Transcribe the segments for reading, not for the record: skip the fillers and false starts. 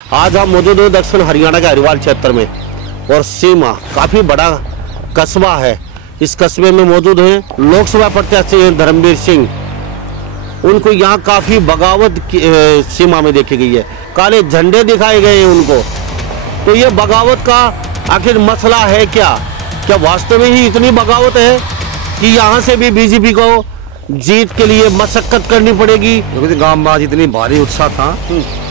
आज हम मौजूद हैं दक्षिण हरियाणा के हरिवाल क्षेत्र में और सीमा काफी बड़ा कस्बा है। इस कस्बे में मौजूद हैं लोकसभा प्रत्याशी धर्मवीर सिंह। उनको यहाँ काफी बगावत की सीमा में देखी गई है, काले झंडे दिखाए गए हैं उनको। तो ये बगावत का आखिर मसला है क्या वास्तव में ही इतनी बगावत है कि यहाँ से भी बीजेपी को जीत के लिए मशक्कत करनी पड़ेगी? क्योंकि गांव में आज इतनी भारी उत्साह था,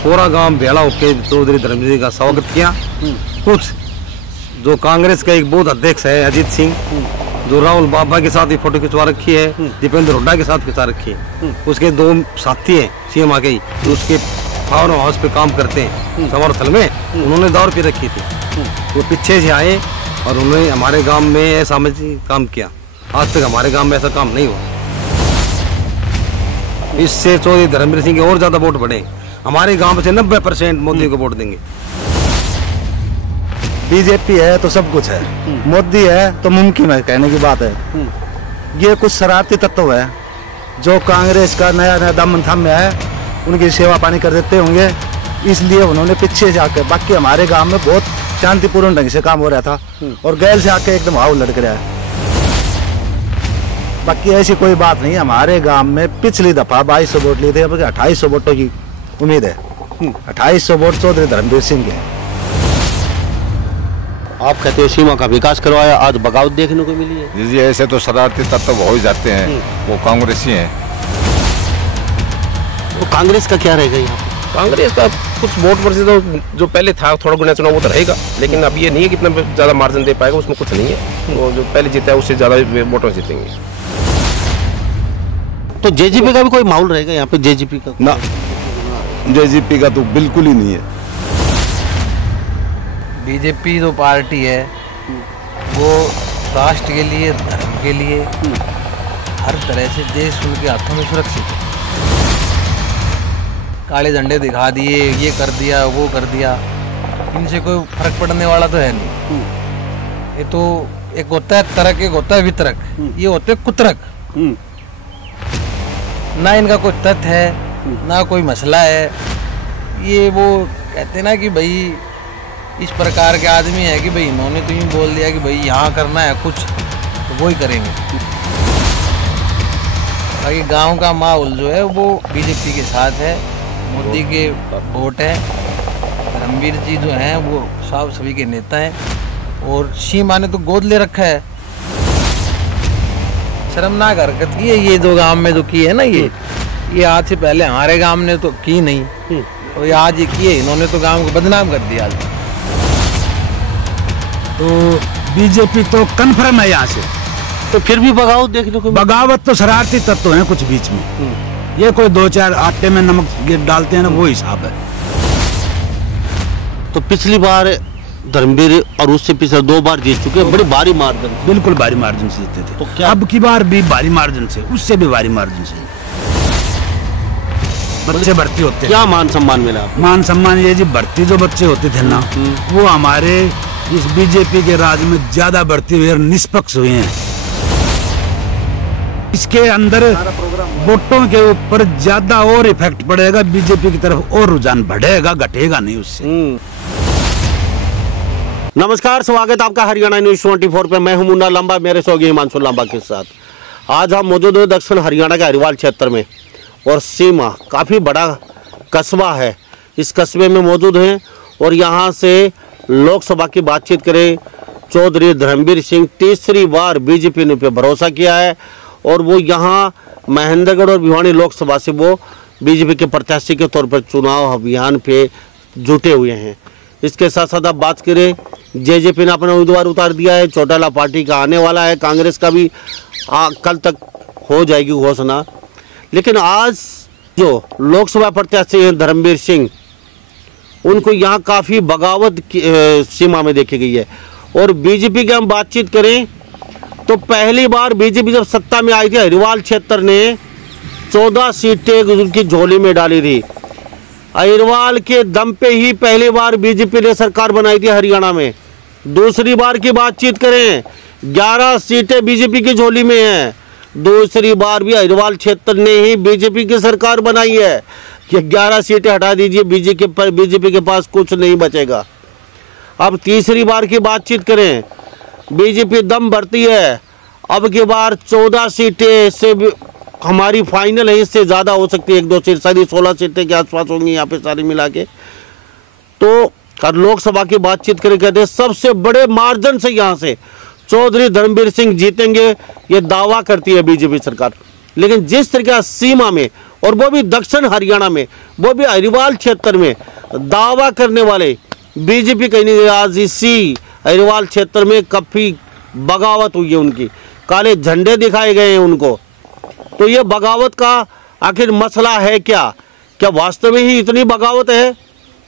पूरा गांव बेला होकर चौधरी धर्मवीर का स्वागत किया। कुछ जो कांग्रेस का एक बूथ अध्यक्ष है अजीत सिंह, जो राहुल बाबा के साथ ही फोटो खिंचवा रखी है, दीपेंद्र हुड्डा के साथ खिंचा रखी है। उसके दो साथी हैं सीएम आ गई, तो उसके फार्म हाउस पे काम करते हैं समर्थन में, उन्होंने दौर पे रखी थी। वो पीछे से आए और उन्होंने हमारे गांव में सामाजिक काम किया। आज तक हमारे गांव में ऐसा काम नहीं हुआ। इससे चौधरी धर्मवीर सिंह के और ज्यादा वोट बढ़े। हमारे गांव से 90% मोदी को वोट देंगे। बीजेपी है तो सब कुछ है, मोदी है तो मुमकिन है, कहने की बात है। ये कुछ शरारती तत्व है जो कांग्रेस का नया दामन थामे है, उनकी सेवा पानी कर देते होंगे, इसलिए उन्होंने पीछे से आकर। बाकी हमारे गांव में बहुत शांतिपूर्ण ढंग से काम हो रहा था और गैल से आके एकदम हाव लड़क रहा है। बाकी ऐसी कोई बात नहीं। हमारे गांव में पिछली दफा 2200 वोट लिए थे, अब 2800 वोटों की उम्मीद है। 2800 वोट चौधरी धर्मवीर सिंह के। आप कहते हैं सीमा का विकास करवाया, आज बगावत देखने को मिली है। जी ऐसे तो शरारती तत्व हो ही जाते हैं, वो कांग्रेसी हैं। तो कांग्रेस का क्या रहेगा यहाँ? कांग्रेस का कुछ वोट पर से तो जो पहले था थोड़ा गुना चुनाव वो तो रहेगा, लेकिन अब ये नहीं है कितना ज्यादा मार्जिन दे पाएगा, उसमें कुछ नहीं है। तो जो पहले जीता है उससे ज्यादा वोटों जीतेंगे। तो जेजेपी का भी कोई माहौल रहेगा यहाँ पे? जेजेपी का ना, जेजेपी का तो बिल्कुल ही नहीं है। बीजेपी जो पार्टी है वो राष्ट्र के लिए, धर्म के लिए हर तरह से देश उनके हाथों में सुरक्षित है। काले झंडे दिखा दिए, ये कर दिया, वो कर दिया, इनसे कोई फर्क पड़ने वाला तो है नहीं। ये तो एक होता है तरक, एक होता है वितरक, ये होते हैं कुतरक। ना इनका कोई तथ्य है ना कोई मसला है। ये वो कहते ना कि भाई इस प्रकार के आदमी है कि भाई इन्होंने तो यूँ बोल दिया कि भाई यहाँ करना है कुछ तो वो ही करेंगे। बाकी गांव का माहौल जो है वो बीजेपी के साथ है, मोदी के वोट है। धर्मवीर जी जो हैं वो सब सभी के नेता हैं और सीमा ने तो गोद ले रखा है। शर्मनाक हरकत की है ये जो गांव में जो की है ना, ये आज से पहले हमारे गांव ने तो की नहीं, और ये आज ये किए इन्होंने तो गांव को बदनाम कर दिया। तो बीजेपी तो कन्फर्म है यहाँ से। तो फिर भी बगावत देखने को? बगावत तो शरारती तत्व हैं कुछ बीच में। ये कोई 2-4 आटे में नमक डालते हैं ना, वो हिसाब है। तो पिछली बार धर्मवीर और उससे पिछले 2 बार जीत चुके हैं, बड़ी भारी मार्जिन। बिल्कुल भारी मार्जिन से जीते थे। तो क्या अब की बार भी भारी मार्जिन से, उससे भी भारी मार्जिन से बच्चे भर्ती होते हैं। क्या मान सम्मान मिला? मान सम्मान ये जी, भर्ती जो बच्चे होते थे ना, वो हमारे इस बीजेपी के राज में ज्यादा भर्ती हुए और निष्पक्ष हुए हैं। इसके अंदर वोटों के ऊपर ज्यादा और इफेक्ट पड़ेगा, बीजेपी की तरफ और रुझान बढ़ेगा, घटेगा नहीं उससे। नमस्कार, स्वागत आपका हरियाणा न्यूज 24 पे। मैं हूं मुन्ना लांबा, मेरे सहयोगी हिमांशु लांबा के साथ। आज हम मौजूद हैं दक्षिण हरियाणा के हरिवाल क्षेत्र में और सीमा काफ़ी बड़ा कस्बा है। इस कस्बे में मौजूद हैं और यहाँ से लोकसभा की बातचीत करें। चौधरी धर्मवीर सिंह तीसरी बार बीजेपी ने पे भरोसा किया है और वो यहाँ महेंद्रगढ़ और भिवानी लोकसभा से वो बीजेपी के प्रत्याशी के तौर पर चुनाव अभियान पे जुटे हुए हैं। इसके साथ साथ आप बात करें, जेजेपी ने अपना उम्मीदवार उतार दिया है, चौटाला पार्टी का आने वाला है, कांग्रेस का भी कल तक हो जाएगी घोषणा। लेकिन आज जो लोकसभा प्रत्याशी हैं धर्मवीर सिंह, उनको यहाँ काफ़ी बगावत की सीमा में देखी गई है। और बीजेपी की हम बातचीत करें तो पहली बार बीजेपी जब सत्ता में आई थी, हरिवाल क्षेत्र ने 14 सीटें उनकी झोली में डाली थी। अहिरवाल के दम पे ही पहली बार बीजेपी ने सरकार बनाई थी हरियाणा में। दूसरी बार की बातचीत करें, 11 सीटें बीजेपी की झोली में हैं। दूसरी बार भी अहिरवाल क्षेत्र ने ही बीजेपी की सरकार बनाई है। ये 11 सीटें हटा दीजिए, बीजेपी के पास कुछ नहीं बचेगा। अब तीसरी बार की बातचीत करें, बीजेपी दम भरती है, अब की बार 14 सीटें से हमारी फाइनल है, इससे ज़्यादा हो सकती है, 1-2 सीट, सारी 16 सीटें के आसपास होंगी यहाँ पे सारी मिला के। तो लोकसभा की बातचीत करें, कहते हैं सबसे बड़े मार्जिन से यहाँ से चौधरी धर्मवीर सिंह जीतेंगे, ये दावा करती है बीजेपी सरकार। लेकिन जिस तरीके सीमा में, और वो भी दक्षिण हरियाणा में, वो भी अहिरवाल क्षेत्र में दावा करने वाले बीजेपी कहीं नहीं, आज इसी अहिरवाल क्षेत्र में काफ़ी बगावत हुई है, उनकी काले झंडे दिखाए गए हैं उनको। तो ये बगावत का आखिर मसला है क्या वास्तव में ही इतनी बगावत है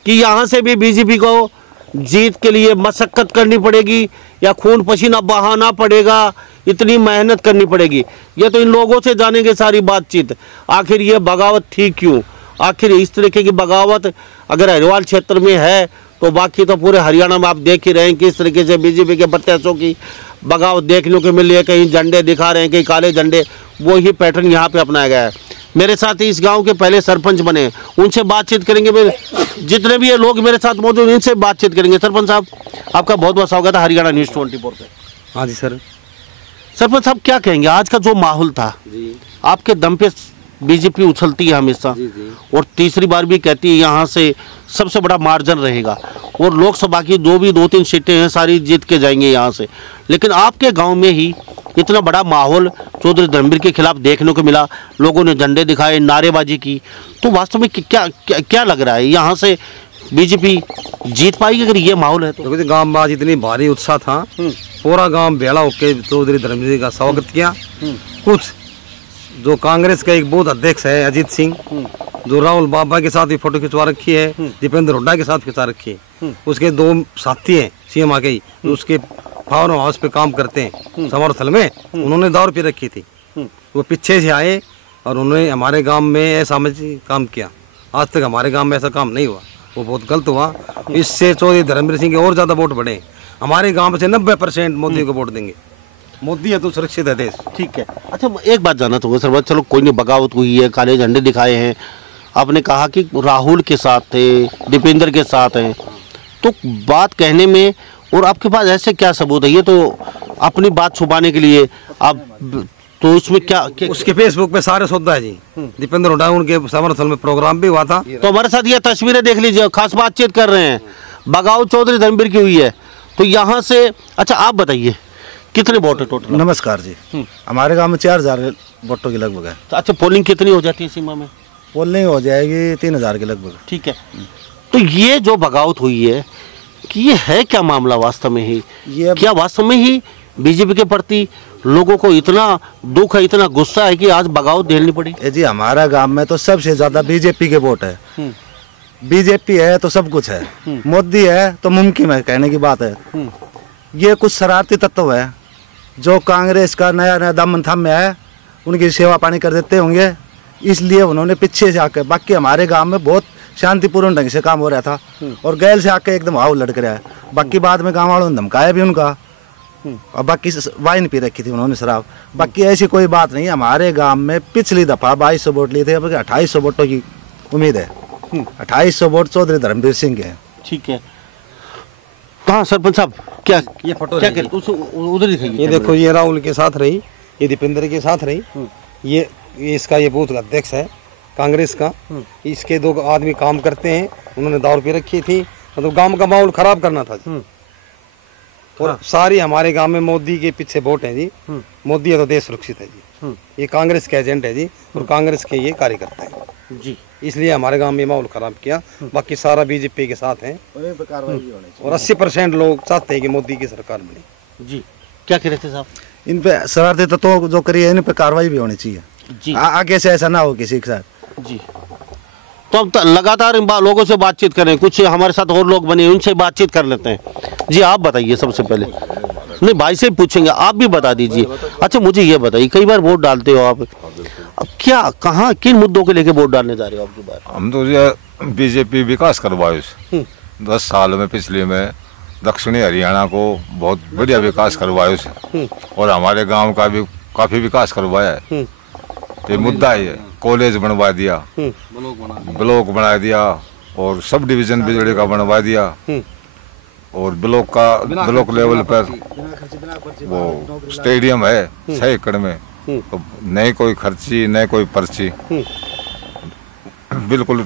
कि यहाँ से भी बीजेपी को जीत के लिए मशक्कत करनी पड़ेगी या खून पसीना बहाना पड़ेगा, इतनी मेहनत करनी पड़ेगी? ये तो इन लोगों से जानेंगे सारी बातचीत, आखिर ये बगावत थी क्यों, आखिर इस तरीके की बगावत अगर अहिरवाल क्षेत्र में है तो बाकी तो पूरे हरियाणा में आप देख ही रहे हैं किस तरीके से बीजेपी के प्रत्याशियों की बगावत देखने को मिल रही है। कहीं झंडे दिखा रहे हैं, कहीं काले झंडे, वो ही पैटर्न यहाँ पे अपनाया गया है। मेरे साथ ही इस गांव के पहले सरपंच बने, उनसे बातचीत करेंगे। जितने भी ये लोग मेरे साथ मौजूद हैं इनसे बातचीत करेंगे। सरपंच साहब, आपका बहुत बहुत स्वागत है हरियाणा न्यूज़ 24 पे। हाँ जी सर। सरपंच साहब, क्या कहेंगे, आज का जो माहौल था, आपके दम पे बीजेपी उछलती है हमेशा, और तीसरी बार भी कहती है यहाँ से सबसे बड़ा मार्जिन रहेगा, और लोकसभा की 2-3 सीटें हैं सारी जीत के जाएंगे यहाँ से, लेकिन आपके गांव में ही इतना बड़ा माहौल चौधरी धर्मवीर के खिलाफ देखने को मिला, लोगों ने झंडे दिखाए, नारेबाजी की, तो वास्तव में क्या लग रहा है, यहाँ से बीजेपी जीत पाएगी अगर ये माहौल है तो? गाँव में आज इतनी भारी उत्साह था, पूरा गांव बेड़ा होके चौधरी धर्मवीर का स्वागत किया। कुछ जो कांग्रेस का एक बूथ अध्यक्ष है अजीत सिंह, जो राहुल बाबा के साथ भी फोटो खिंचवा रखी है, दीपेंद्र हुड्डा के साथ खिंचा रखी है, उसके 2 साथी हैं सीएम आ गई, उसके फार्म हाउस पे काम करते हैं समर्थल में, उन्होंने दारू पी रखी थी, वो पीछे से आए और उन्होंने हमारे गांव में ऐसा काम किया। आज तक हमारे गांव में ऐसा काम नहीं हुआ, वो बहुत गलत हुआ। इससे चौधरी धर्मवीर सिंह के और ज़्यादा वोट बढ़े, हमारे गांव से 90% मोदी को वोट देंगे। मोदी है तो सुरक्षित है देश। ठीक है। अच्छा, एक बात जानना चाहूँगा सर, चलो कोई नहीं, बगावत हुई है, काले झंडे दिखाए हैं, आपने कहा कि राहुल के साथ थे, दीपेंद्र के साथ हैं, तो बात कहने में और आपके पास ऐसे क्या सबूत है? ये तो अपनी बात छुपाने के लिए आप, तो उसमें क्या उसके फेसबुक पे सारे सौदा है जी। दीपेंद्र हुड्डा उनके समर्थन में प्रोग्राम भी हुआ था, तो हमारे साथ ये तस्वीरें देख लीजिए, खास बातचीत कर रहे हैं, बगावत चौधरी धर्मवीर की हुई है, तो यहाँ से अच्छा आप बताइए कितने वोट है टोटल? नमस्कार जी, हमारे गांव में 4000 वोटों के लगभग है। तो अच्छा, पोलिंग कितनी हो जाती है सीमा में? पोलिंग हो जाएगी 3000 के लगभग। ठीक है। तो ये जो बगावत हुई है कि ये है क्या मामला वास्तव में ही? क्या वास्तव में ही बीजेपी के प्रति लोगों को इतना दुख है, इतना गुस्सा है कि आज बगावत झेलनी पड़ी? जी, हमारा गांव में तो सबसे ज्यादा बीजेपी के वोट है। बीजेपी है तो सब कुछ है, मोदी है तो मुमकिन है, कहने की बात है। ये कुछ शरारती तत्व है जो कांग्रेस का नया दामन थामे है, उनकी सेवा पानी कर देते होंगे, इसलिए उन्होंने पीछे से आकर, बाकी हमारे गांव में बहुत शांतिपूर्ण ढंग से काम हो रहा था, और गैल से आके एकदम हाव लड़क रहा है। बाकी बाद में गाँव वालों ने धमकाया भी उनका, और बाकी वाइन पी रखी थी उन्होंने, शराब। बाकी ऐसी कोई बात नहीं। हमारे गांव में पिछली दफा 2200 वोट लिए थे, अब 2800 वोटों की उम्मीद है। 2800 वोट चौधरी धर्मवीर सिंह के हैं। ठीक है। हाँ सरपंच साहब, क्या ये फोटो क्या उधर दिखाइए। ये देखो, ये राहुल के साथ रही, ये दीपेंद्र के साथ रही, ये इसका ये बूथ अध्यक्ष है कांग्रेस का, इसके 2 आदमी काम करते हैं, उन्होंने दारू पी रखी थी, मतलब गांव का माहौल खराब करना था जी। और सारी हमारे गांव में मोदी के पीछे वोट है जी, मोदी है तो देश सुरक्षित है जी। ये कांग्रेस के एजेंट है जी, और कांग्रेस के ये कार्यकर्ता है जी, इसलिए हमारे गांव में माहौल खराब किया। बाकी सारा बीजेपी के साथ हैं, और 80% लोग चाहते हैं कि मोदी की सरकार बने जी। क्या कह रहे थे साहब? इन पे शरारती तत्वों जो करी है, इन पे कार्रवाई भी होनी चाहिए जी। आगे से ऐसा ना हो किसी के साथ जी। तो अब लगातार इन लोगों से बातचीत करें, कुछ हमारे साथ और लोग बने, उनसे बातचीत कर लेते हैं। जी आप बताइए सबसे पहले। नहीं, भाई से पूछेंगे, आप भी बता दीजिए। अच्छा मुझे ये बताइए, कई बार वोट डालते हो आप, अब क्या कहाँ किन मुद्दों के लेके वोट डालने जा रहे हो आपकी बार? हम तो ये बीजेपी विकास करवाए 10 साल में, पिछले में दक्षिणी हरियाणा को बहुत बढ़िया विकास करवाए, और हमारे गांव का भी काफी विकास करवाया है। तो मुद्दा है ये। कॉलेज बनवा दिया, ब्लॉक बना दिया, और सब डिवीजन बिजली का बनवा दिया, और ब्लॉक लेवल पर वो स्टेडियम है 6 एकड़ में, तो नहीं कोई खर्ची नहीं कोई पर्ची, बिल्कुल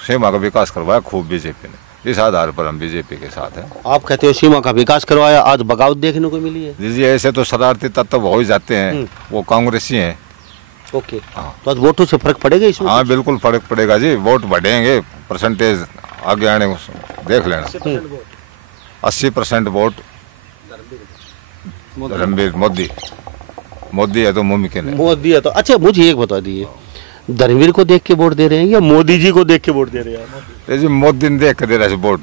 सीमा का विकास करवाया खूब बीजेपी ने। इस आधार पर हम बीजेपी के साथ हैं। आप कहते हो सीमा का विकास करवाया, आज बगावत देखने को मिली है। जी ऐसे तो शरारती तत्व हो ही जाते हैं, वो कांग्रेसी हैं। ओके, तो आज वोटों से फर्क पड़ेगा इसमें? हाँ बिल्कुल फर्क पड़ेगा जी, वोट बढ़ेंगे, परसेंटेज आगे आने को देख लेना। 80% वोट रणबीर मोदी है तो मुमकिन है। मोदी है तो अच्छा, मुझे एक बता दीजिए, धर्मवीर को देख के वोट दे रहे हैं या मोदी जी को देख के वोट दे रहे हैं? जी मोदी ने देख के दे रहा है वोट।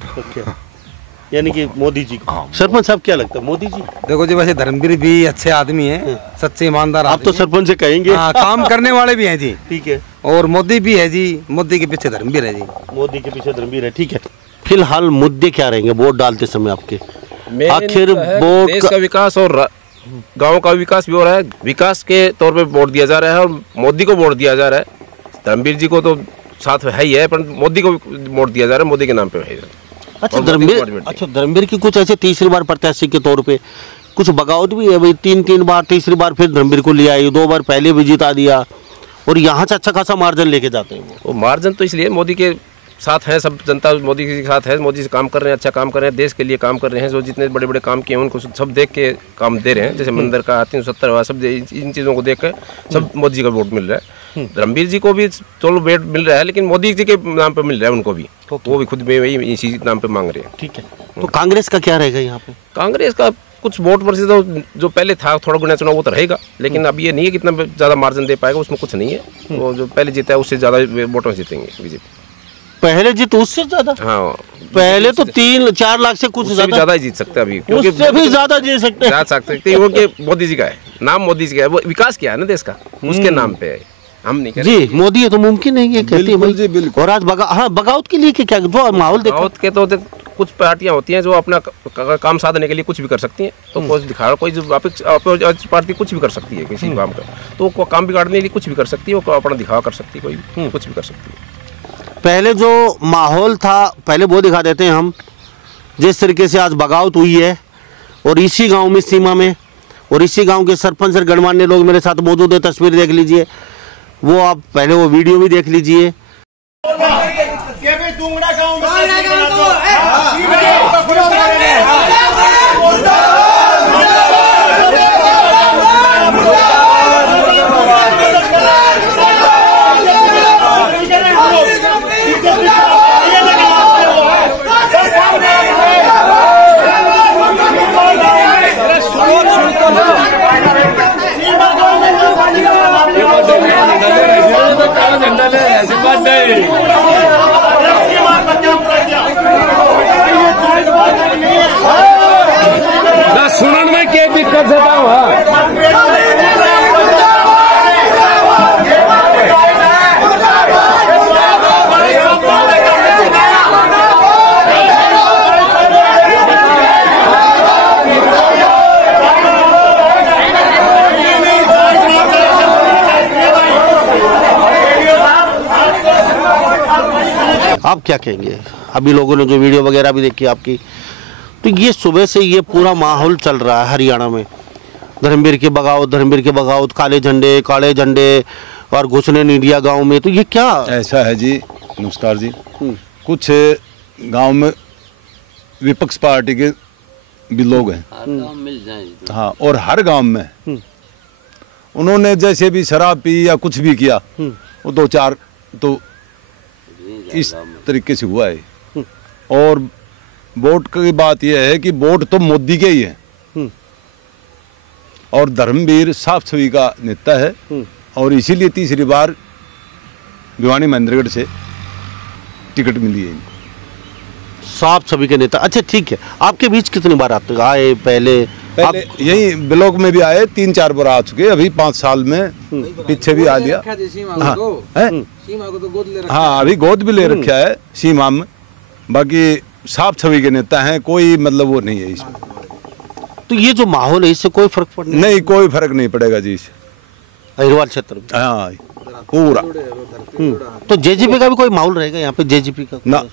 यानी कि मोदी जी को। सरपंच साहब क्या लगता है, मोदी जी? देखो जी, वैसे धर्मवीर भी अच्छे आदमी हैं, सच्चे ईमानदार। आप तो सरपंच से कहेंगे। हाँ, काम करने वाले भी हैं जी। ठीक है। और मोदी भी है जी, मोदी के पीछे धर्मवीर है जी। मोदी के पीछे धर्मवीर है, ठीक है। फिलहाल मुद्दे क्या रहेंगे वोट डालते समय आपके? आखिर वोट देश का विकास और गांव का विकास भी हो रहा है, विकास के तौर पे वोट दिया जा रहा है, और मोदी को वोट दिया जा रहा है। धर्मवीर जी को तो साथ है ही है, पर मोदी को वोट दिया जा रहा है, मोदी के नाम पे है। अच्छा धर्मवीर की कुछ ऐसे तीसरी बार प्रत्याशी के तौर पे कुछ बगावत भी है भाई, 3 बार, तीसरी बार फिर धर्मवीर को ले आई, 2 बार पहले भी जिता दिया, और यहाँ से अच्छा खासा मार्जिन लेके जाते हैं। वो मार्जिन तो इसलिए मोदी के साथ है, सब जनता मोदी के साथ है, मोदी से काम कर रहे हैं, अच्छा काम कर रहे हैं, देश के लिए काम कर रहे हैं। जो जितने बड़े बड़े काम किए हैं उनको सब देख के काम दे रहे हैं, जैसे मंदिर का 370 हुआ, सब इन चीज़ों को देख कर सब मोदी जी का वोट मिल रहा है। धर्मवीर जी को भी चलो वोट मिल रहा है, लेकिन मोदी जी के नाम पे मिल रहा है उनको भी, वो भी खुद में वही इसी नाम पे मांग रहे हैं। ठीक है, तो कांग्रेस का क्या रहेगा यहाँ पे? कांग्रेस का कुछ वोट प्रतिशत तो जो पहले था थोड़ा गुना चुनाव वो तो रहेगा, लेकिन अब ये नहीं है कितना ज़्यादा मार्जिन दे पाएगा, उसमें कुछ नहीं है। वो जो पहले जीता है उससे ज़्यादा वोटों से जीतेंगे बीजेपी। पहले जीत उससे ज्यादा? हाँ, पहले तो 3-4 लाख से कुछ ज्यादा ही जीत सकते हैं अभी, क्योंकि उससे भी ज्यादा जीत सकते हैं। क्योंकि मोदी जी का है नाम, मोदी जी का है, वो विकास किया है ना देश का, उसके नाम पे है, हम नहीं कह रहे। जी मोदी है तो मुमकिन नहीं है, कहते हैं भाई। और आज बगावत के लिए क्या जो माहौल देखो, बगावत के तो कुछ पार्टियां होती हैं जो अपना काम साधने के लिए कुछ भी कर सकती हैं, तो कोई दिखा कोई पार्टी कुछ भी कर सकती है किसी काम का, तो काम बिगाड़ने के लिए कुछ भी कर सकती है, वो अपना दिखावा कर सकती है, कोई कुछ भी कर सकती है। पहले जो माहौल था पहले वो दिखा देते हैं हम, जिस तरीके से आज बगावत हुई है, और इसी गांव में सीमा में, और इसी गांव के सरपंच और गणमान्य लोग मेरे साथ मौजूद है, तस्वीर देख लीजिए, वो आप पहले वो वीडियो भी देख लीजिए। सुनन में क्या दिक्कत है? आप क्या कहेंगे? अभी लोगों ने जो वीडियो वगैरह भी देखी आपकी, तो ये सुबह से ये पूरा माहौल चल रहा है हरियाणा में, धर्मवीर की बगावत, काले झंडे और घुसने मीडिया गांव में, तो ये क्या ऐसा है जी? नमस्कार जी। कुछ गांव में विपक्ष पार्टी के भी लोग हैं, हाँ, और हर गांव में उन्होंने जैसे भी शराब पी या कुछ भी किया, वो 2-4 तो इस तरीके से हुआ है। और वोट की बात यह है कि वोट तो मोदी के ही है, और धर्मवीर साफ छवि का नेता है, और इसीलिए तीसरी बार भिवानी महेंद्रगढ़ से टिकट मिली है। साफ छवि के नेता, अच्छा ठीक है। आपके बीच कितनी बार आए? पहले आप यही ब्लॉक में भी आए, 3-4 बार आ चुके, अभी 5 साल में पीछे भी आ लिया। हाँ, अभी गोद भी ले रखा है सीमा में। बाकी साफ छवि के नेता हैं, कोई मतलब वो नहीं है इसमें। तो ये जो माहौल है इससे कोई फर्क पड़ने नहीं, कोई फर्क नहीं पड़ेगा जी इससे। अहिरवाल क्षेत्र में? हाँ पूरा। तो जेजेपी का भी कोई माहौल रहेगा यहाँ पे? जेजेपी का ना,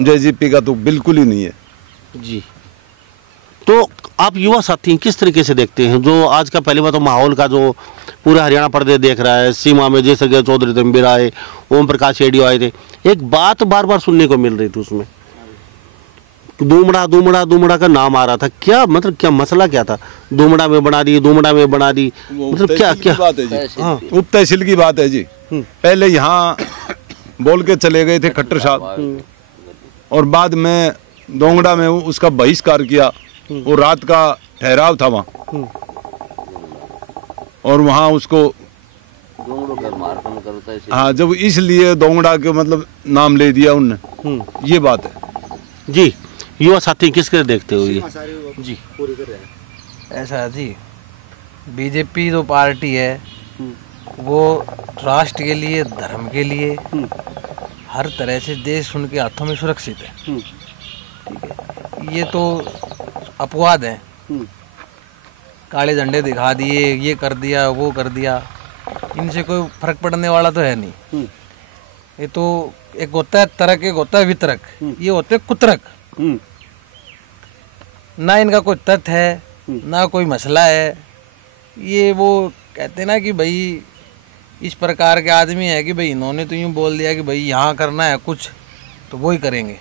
जेजेपी का तो बिल्कुल ही नहीं है जी। तो आप युवा साथी किस तरीके से देखते हैं जो आज का, पहली बात तो माहौल का जो पूरा हरियाणा प्रदेश देख रहा है, सीमा में जैसे कि चौधरी धर्मवीर आए, ओम प्रकाश येडियो आए थे, एक बात बार बार सुनने को मिल रही थी उसमें, दूमड़ा का नाम आ रहा था, क्या मतलब क्या मसला क्या था? दूमड़ा में बना दी, मतलब क्या बात है जी? हाँ, उप तहसील की बात है जी। पहले यहाँ बोल के चले गए थे खट्टर साहब, और बाद में दोंगड़ा में उसका बहिष्कार किया। वो रात का ठहराव था वहाँ, और वहाँ उसको हाँ, जब इसलिए दोंगड़ा के मतलब नाम ले दिया उनने, ये बात है जी। युवा साथी किसके देखते हो ये जी? ऐसा जी, बीजेपी जो पार्टी है वो राष्ट्र के लिए, धर्म के लिए, हर तरह से देश उनके हाथों में सुरक्षित है। ठीक है, ये तो अपवाद है, काले झंडे दिखा दिए, ये कर दिया, वो कर दिया, इनसे कोई फर्क पड़ने वाला तो है नहीं। ये तो एक होता है तरक, एक होता है वितरक, ये होते हैं कुतरक। ना इनका कोई तथ्य है, ना कोई मसला है। ये वो कहते ना कि भाई इस प्रकार के आदमी है कि भाई इन्होंने तो यूँ बोल दिया कि भाई यहाँ करना है कुछ तो वो ही करेंगे।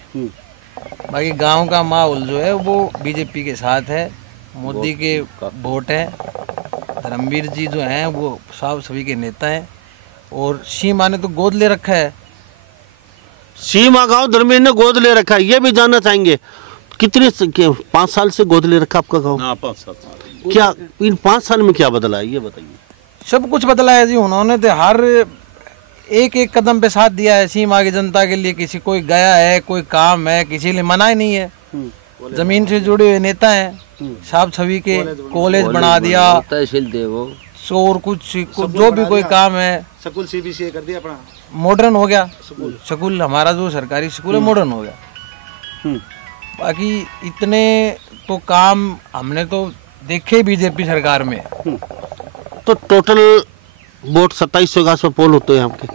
बाकी गांव का माहौल जो है वो बीजेपी के साथ है, मोदी के वोट है, धर्मवीर जी जो हैं वो सब सभी के नेता हैं, और सीमा ने तो गोद ले रखा है। सीमा गांव धर्मवीर ने गोद ले रखा है, ये भी जानना चाहेंगे कितने 5 साल से गोद ले रखा आपका गांव? हाँ, 5 साल। क्या इन 5 साल में क्या बदला है ये बताइए? सब कुछ बदला है जी, उन्होंने तो हर एक कदम पे साथ दिया है सीमा की जनता के लिए। किसी कोई गया है, कोई काम है, किसी लिए मना ही नहीं है। जमीन से जुड़े हुए नेता हैं, साहब सभी के कॉलेज बना दिया, तहसील दे वो और कुछ जो भी कोई काम है, स्कूल सीबीसी कर दिया अपना, मॉडर्न हो गया स्कूल। हमारा जो सरकारी स्कूल है मॉडर्न हो गया। बाकी इतने तो काम हमने तो देखे बीजेपी सरकार में। तो टोटल वोट 2700 के आसपास पोल होते हैं आपके?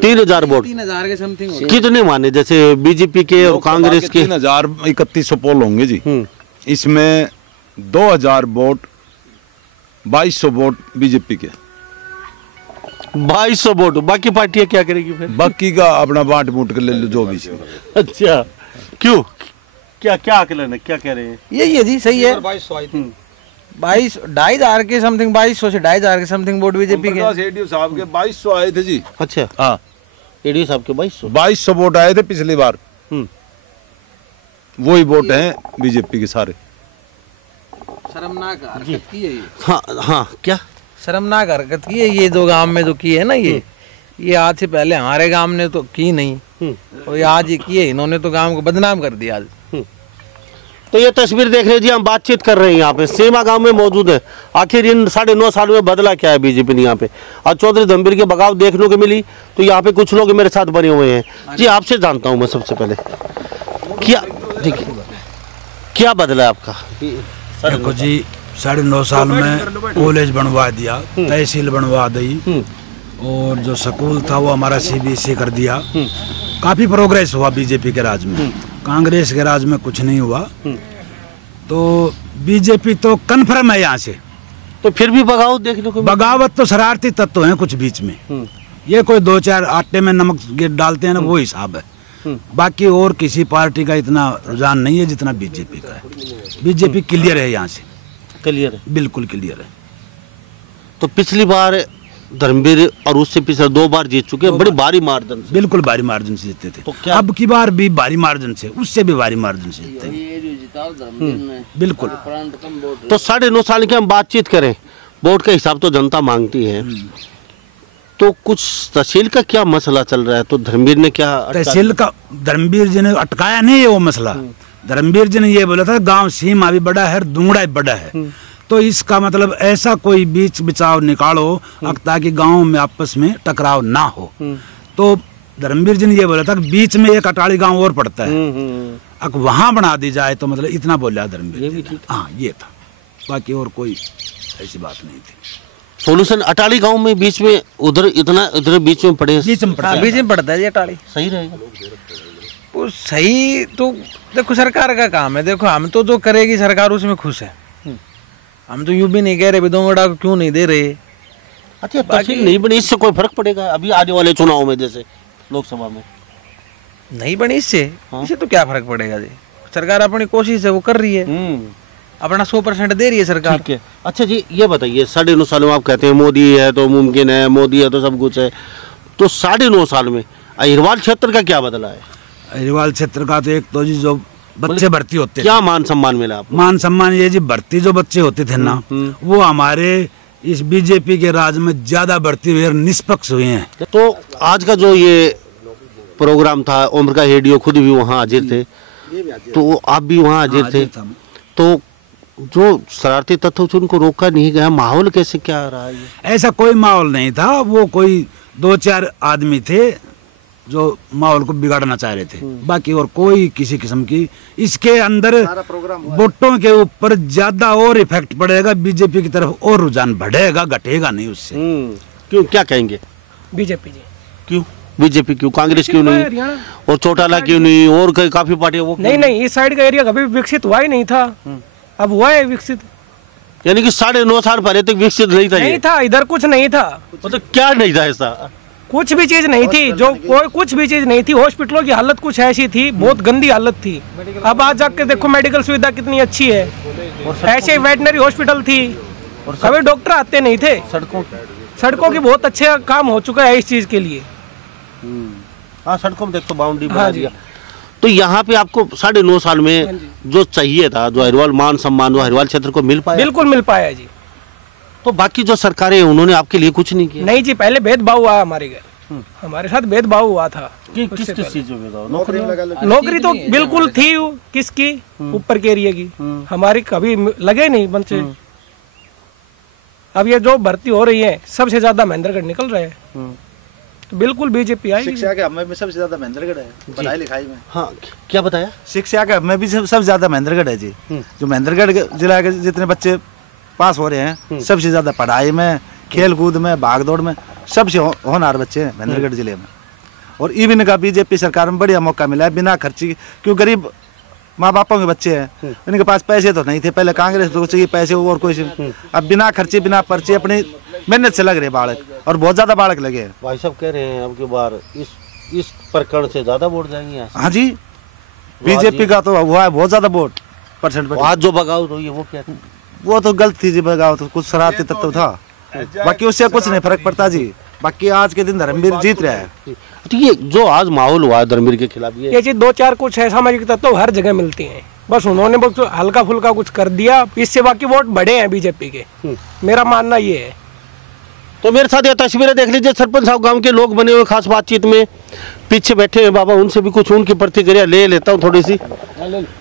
3000 वोट, 3000 के समथिंग। कितने माने जैसे बीजेपी के और कांग्रेस के? 3100 पोल होंगे जी। इसमें 2000 वोट, 2200 वोट बीजेपी के। 2200 वोट, बाकी पार्टियां क्या करेगी फिर? बाकी का अपना बांट बूट कर ले लो जो भी। अच्छा, क्यों, क्या आकलन है, क्या कह रहे हैं? यही है जी, सही है। 2200 आई थी, 2,500 के समथिंग, 2200 से 2,500 के समथिंग वोट बीजेपी के। एडीओ साहब के 2200 आए थे जी। अच्छा, हाँ, एडीओ साहब के 2200 वोट आए थे पिछली बार। वही वोट हैं बीजेपी के सारे। शर्मनाक हरकत की है ये। हाँ, क्या शर्मनाक हरकत की है ये दो गांव में जो की है ना, ये आज से पहले हमारे गांव ने तो की नहीं, और ये आज ही की है। इन्होंने तो गांव को बदनाम कर दिया आज। तो ये तस्वीर देख रहे जी, हम बातचीत कर रहे हैं यहाँ पे, सीमा गांव में मौजूद है। आखिर इन 9.5 साल में बदला क्या है बीजेपी ने यहाँ पे? आज चौधरी धर्मवीर की बगावत देखने को मिली, तो यहाँ पे कुछ लोग मेरे साथ बने हुए हैं जी। आपसे जानता हूँ मैं सबसे पहले, क्या ठीक है, क्या बदला आपका? देखो जी, 9.5 साल में कॉलेज बनवा दिया, तहसील बनवा दी, और जो स्कूल था वो हमारा सीबीएसई कर दिया। काफी प्रोग्रेस हुआ बीजेपी के राज में। कांग्रेस के राज में कुछ नहीं हुआ। तो बीजेपी तो कन्फर्म है यहाँ से। तो फिर भी बगावत देखने को, बगावत तो शरारती तत्व हैं कुछ बीच में। ये कोई 2-4 आटे में नमक डालते हैं ना, वो हिसाब है। बाकी और किसी पार्टी का इतना रुझान नहीं है जितना बीजेपी का है। बीजेपी क्लियर है यहाँ से, क्लियर है, बिल्कुल क्लियर है। तो पिछली बार धर्मवीर और उससे पिछले 2 बार जीत चुके हैं, बड़ी भारी मार्जिन से। बिल्कुल भारी मार्जिन से जीते थे। तो अब की बार भी भारी मार्जिन से, उससे भी भारी मार्जिन से जीते हैं। बिल्कुल। तो 9.5 साल की हम बातचीत करें, वोट का हिसाब तो जनता मांगती है, तो कुछ तहसील का क्या मसला चल रहा है? तो धर्मवीर ने क्या तहसील का, धर्मवीर जी ने अटकाया नहीं है वो मसला। धर्मवीर जी ने ये बोला था गांव सीमा भी बड़ा है, दूंगड़ा भी बड़ा है, तो इसका मतलब ऐसा कोई बीच बिचाव निकालो ताकि गांव में आपस में टकराव ना हो। तो धर्मवीर जी ने ये बोला था कि बीच में एक अटाली गांव और पड़ता है, अब वहां बना दी जाए, तो मतलब इतना बोला धर्मवीर। हाँ, ये था, बाकी और कोई ऐसी बात नहीं थी। सोल्यूशन अटाली गांव में बीच में उधर इतना इधर बीच में पड़े, बीच में पड़ता है। बीच में पड़ता है ये टाली। सही रहेगा? वो सही तो देखो सरकार का काम है। देखो हम तो जो करेगी सरकार उसमें खुश है। हम तो यूं भी नहीं कह रहे विधवा को क्यों नहीं दे रहे। अच्छा तहसील नहीं बनी, इससे कोई फर्क पड़ेगा अभी आने वाले चुनाव में, जैसे लोकसभा में नहीं बनी इससे? इससे तो क्या फर्क पड़ेगा जी, सरकार अपनी कोशिश है वो कर रही है, अपना 100% दे रही है सरकार। ठीक है। अच्छा जी ये बताइए, 9.5 साल में आप कहते हैं मोदी है तो मुमकिन है, मोदी है तो सब कुछ है, तो 9.5 साल में अहिरवाल क्षेत्र का क्या बदला है? अहिरवाल क्षेत्र का तो एक तो जी जो बच्चे भर्ती होते क्या मान सम्मान मिला आपको? मान सम्मान ये जी भर्ती जो बच्चे होते थे ना वो हमारे इस बीजेपी के राज में ज्यादा भर्ती हुई और निष्पक्ष हुए हैं। तो आज का जो ये प्रोग्राम था, उम्र का हेडियो खुद भी वहाँ हाजिर थे, तो आप भी वहाँ हाजिर थे, तो जो शरारती तत्व थे उनको रोका नहीं गया, माहौल कैसे क्या रहा है? ऐसा कोई माहौल नहीं था, वो कोई 2-4 आदमी थे जो माहौल को बिगाड़ना चाह रहे थे, बाकी और कोई किसी किस्म की इसके अंदर वोटों के ऊपर ज्यादा और इफेक्ट पड़ेगा, बीजेपी की तरफ और रुझान बढ़ेगा, घटेगा नहीं उससे। क्यों, क्या कहेंगे? बीजेपी जी। क्यों बीजेपी, क्यों कांग्रेस क्यों नहीं, और चौटाला क्यों नहीं, और काफी पार्टियां वो नहीं इस साइड का एरिया कभी विकसित हुआ ही नहीं था, अब हुआ है विकसित। यानी कि 9.5 साल पहले तक विकसित नहीं था? नहीं था, इधर कुछ नहीं था। मतलब क्या नहीं था ऐसा? कुछ भी चीज नहीं थी, जो कोई कुछ भी चीज नहीं थी। हॉस्पिटलों की हालत कुछ ऐसी थी, बहुत गंदी हालत थी। अब आज जाके देखो मेडिकल सुविधा कितनी अच्छी है। ऐसे वेटनरी हॉस्पिटल थी, कभी डॉक्टर आते नहीं थे। सड़कों की बहुत अच्छे काम हो चुका है इस चीज के लिए। हाँ सड़कों में देखो बाउंड्री बना दिया। तो यहाँ पे आपको 9.5 साल में जो चाहिए था, जो अहिरवाल मान सम्मान, वो अहिरवाल क्षेत्र को मिल पाया? बिल्कुल मिल पाया जी। तो बाकी जो सरकारें उन्होंने आपके लिए कुछ नहीं किया? नहीं जी, पहले भेदभाव हुआ हमारे घर, हमारे साथ भेदभाव हुआ था। किस चीज में? नौकरी तो बिल्कुल थी किसकी, ऊपर के एरिया की, हमारी कभी लगे नहीं मन से। अब ये जो भर्ती हो रही है सबसे ज्यादा महेंद्रगढ़ निकल रहे हैं, तो बिल्कुल बीजेपी आई। शिक्षा के हमें भी सबसे ज्यादा महेंद्रगढ़ है, पढ़ाई लिखाई में। हाँ क्या बताया? शिक्षा के हमें भी सबसे ज्यादा महेंद्रगढ़ है जी। जो महेंद्रगढ़ जिला के जितने बच्चे पास हो रहे हैं, सबसे ज्यादा पढ़ाई में, खेल कूद में, भाग दौड़ में सबसे होनहार बच्चे हैं महेंद्रगढ़ जिले में। और इवन का बीजेपी सरकार में बढ़िया मौका मिला है, बिना खर्ची, क्यों गरीब माँ बापों के बच्चे हैं, इनके पास पैसे तो नहीं थे, पहले कांग्रेस तो चाहिए पैसे और कोई, अब बिना खर्चे बिना पर्चे अपनी मेहनत से लग रहे बालक, और बहुत ज्यादा बालक लगे हैं। भाई साहब कह रहे हैं अब की बार इस प्रकरण से ज्यादा वोट जाएंगे यहाँ से। हाँ जी, बीजेपी का तो हुआ है बहुत ज्यादा वोट परसेंट। आज जो बगावत हुई है वो क्या थी? वो तो गलत थी जी, बगावत तो कुछ शरारती तत्व था, बाकी उससे कुछ नहीं फर्क पड़ता जी। बाकी आज के दिन धर्मवीर जीत रहा है। तो ये जो आज माहौल हुआ है धर्मवीर के खिलाफ, ये चीज 2-4 कुछ है सामाजिक तत्व हर जगह मिलती हैं, बस उन्होंने बस हल्का फुल्का कुछ कर दिया, इससे बाकी वोट बढ़े हैं बीजेपी के, मेरा मानना ये है। तो मेरे साथ ये तस्वीरें देख लीजिए, सरपंच साहब गांव के लोग बने हुए खास बातचीत में पीछे बैठे हैं बाबा, उनसे भी कुछ उनकी प्रतिक्रिया ले लेता हूँ थोड़ी सी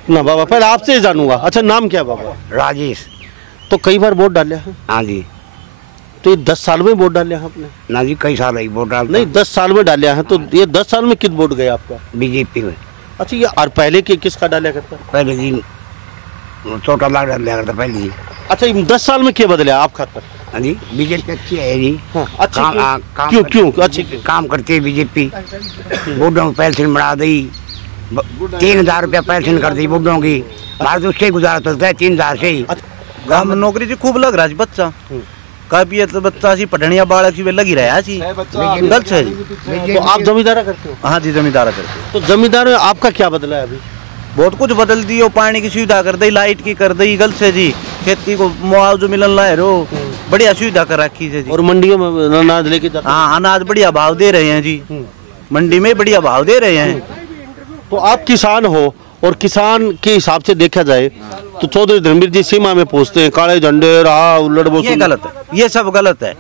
ना। बाबा पहले आपसे जानूंगा, अच्छा नाम क्या बाबा? राजेश। तो कई बार वोट डाले हैं? हाँ जी। तो ये 10 साल में वोट डाले हैं आपने? ना जी, कई साल वोट डाल नहीं 10 साल में डाले हैं, तो ये 10 साल में कितना वोट गया आपका? बीजेपी में। अच्छा ये और पहले के किसका डाला करता? पहले जी चौटाला डाला करता पहले जी। अच्छा 10 साल में क्या बदला आप खातर? हाँ जी, बीजेपी अच्छी है जी। हाँ, अच्छी काम क्यों अच्छी काम करती है बीजेपी। बूढ़ों को पेंशन बढ़ा दी, 3000 रुपया पेंशन कर दी बूढ़ों की, भारत उससे गुजारा चलता है 3000 से ही। गाँव में नौकरी जी खूब लग रहा है बच्चा, काफी बच्चा सी पढ़निया बालक सी लगी रहा जी, गलत है जी। तो आप जमींदारा करते हो? हाँ जी जमींदारा करते हो। तो जमींदार में आपका क्या बदला है अभी? बहुत कुछ बदल दी, पानी की सुविधा कर दी, लाइट की कर दी, गलत है जी। खेती को मुआवजा मिलन ला रो, बढ़िया सुविधा कर रखी है जी। और मंडियों में अनाज लेके जाते? हाँ अनाज बढ़िया भाव दे रहे हैं जी, मंडी में बढ़िया भाव दे रहे हैं। तो आप किसान हो, और किसान के हिसाब से देखा जाए तो चौधरी धर्मवीर जी सीमा में पूछते हैं काले झंडे रहा उल्लड़ बोल, ये गलत है, ये सब गलत है,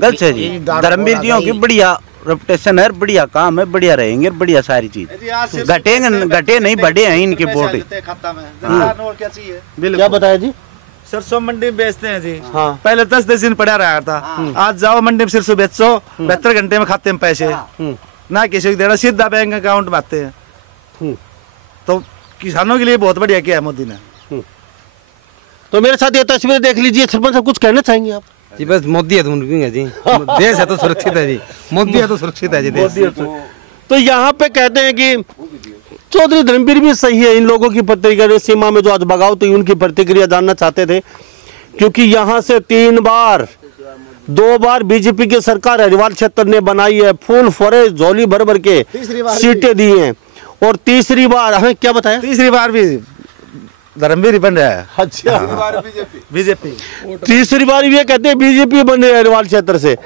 गलत है जी। धर्मवीर जी की बढ़िया रेपुटेशन है, बढ़िया काम है, बढ़िया रहेंगे, बढ़िया सारी चीज। घटे नहीं बढ़े हैं इनके वोट। क्या बताया जी? सरसों मंडी में बेचते हैं जी। हाँ। पहले 10 दिन पड़ा रहा था, आज जाओ मंडी में सरसों बेचो, 72 घंटे में खाते में पैसे, ना किसी को देना, सीधा बैंक अकाउंट में आते हैं। तो किसानों के लिए बहुत बढ़िया किया है मोदी ने। तो मेरे साथ ये तस्वीरें देख लीजिए। सरपंच साहब कुछ कहना चाहेंगे आप? जी बस मोदी है तो मुमकिन है जी, देश है तो सुरक्षित है जी, मोदी है तो सुरक्षित है जी देश। तो यहाँ पे कहते हैं कि चौधरी धर्मवीर भी सही है। इन लोगों की प्रतिक्रिया, सीमा में जो आज बगावत हुई उनकी प्रतिक्रिया जानना चाहते थे, क्योंकि यहाँ से 2 बार बीजेपी की सरकार हरिवाल क्षेत्र ने बनाई है, फुल फॉरेस्ट झोली भर भर के सीटें दी हैं, और तीसरी बार हमें क्या बताया, तीसरी बार भी धर्मवीर बन रहा है। अच्छा, बीजेपी तीसरी बार ये कहते हैं बीजेपी बन रही है हरिवाल क्षेत्र से।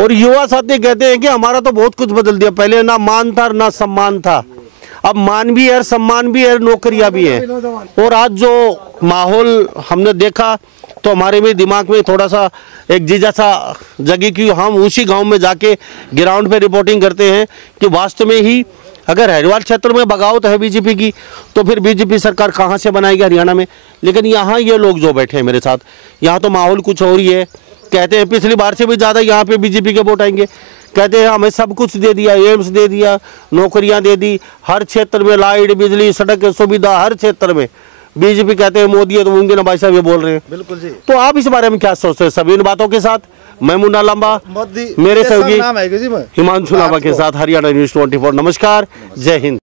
और युवा साथी कहते हैं कि हमारा तो बहुत कुछ बदल दिया, पहले ना मान था ना सम्मान था, अब मान भी है, सम्मान भी है, नौकरियां भी है। और आज जो माहौल हमने देखा तो हमारे भी दिमाग में थोड़ा सा एक जीजा सा जगी, कि हम उसी गांव में जाके ग्राउंड पे रिपोर्टिंग करते हैं कि वास्तव में ही अगर हरिवाल क्षेत्र में बगावत है बीजेपी की, तो फिर बीजेपी सरकार कहाँ से बनाएगी हरियाणा में। लेकिन यहाँ ये लोग जो बैठे हैं मेरे साथ, यहाँ तो माहौल कुछ और ही है। कहते हैं पिछली बार से भी ज़्यादा यहाँ पे बीजेपी के वोट आएंगे। कहते हैं हमें सब कुछ दे दिया, एम्स दे दिया, नौकरियाँ दे दी, हर क्षेत्र में लाइट, बिजली, सड़क की सुविधा, हर क्षेत्र में बीजेपी कहते हैं मोदी है तो मुमकिन है। भाई साहब ये बोल रहे हैं, बिल्कुल जी। तो आप इस बारे में क्या सोचते हैं? सभी इन बातों के साथ मैं मुन्ना लांबा, मोदी मेरे सहयोगी नाम है हिमांशु लांबा के साथ हरियाणा न्यूज़ 24। नमस्कार, जय हिंद।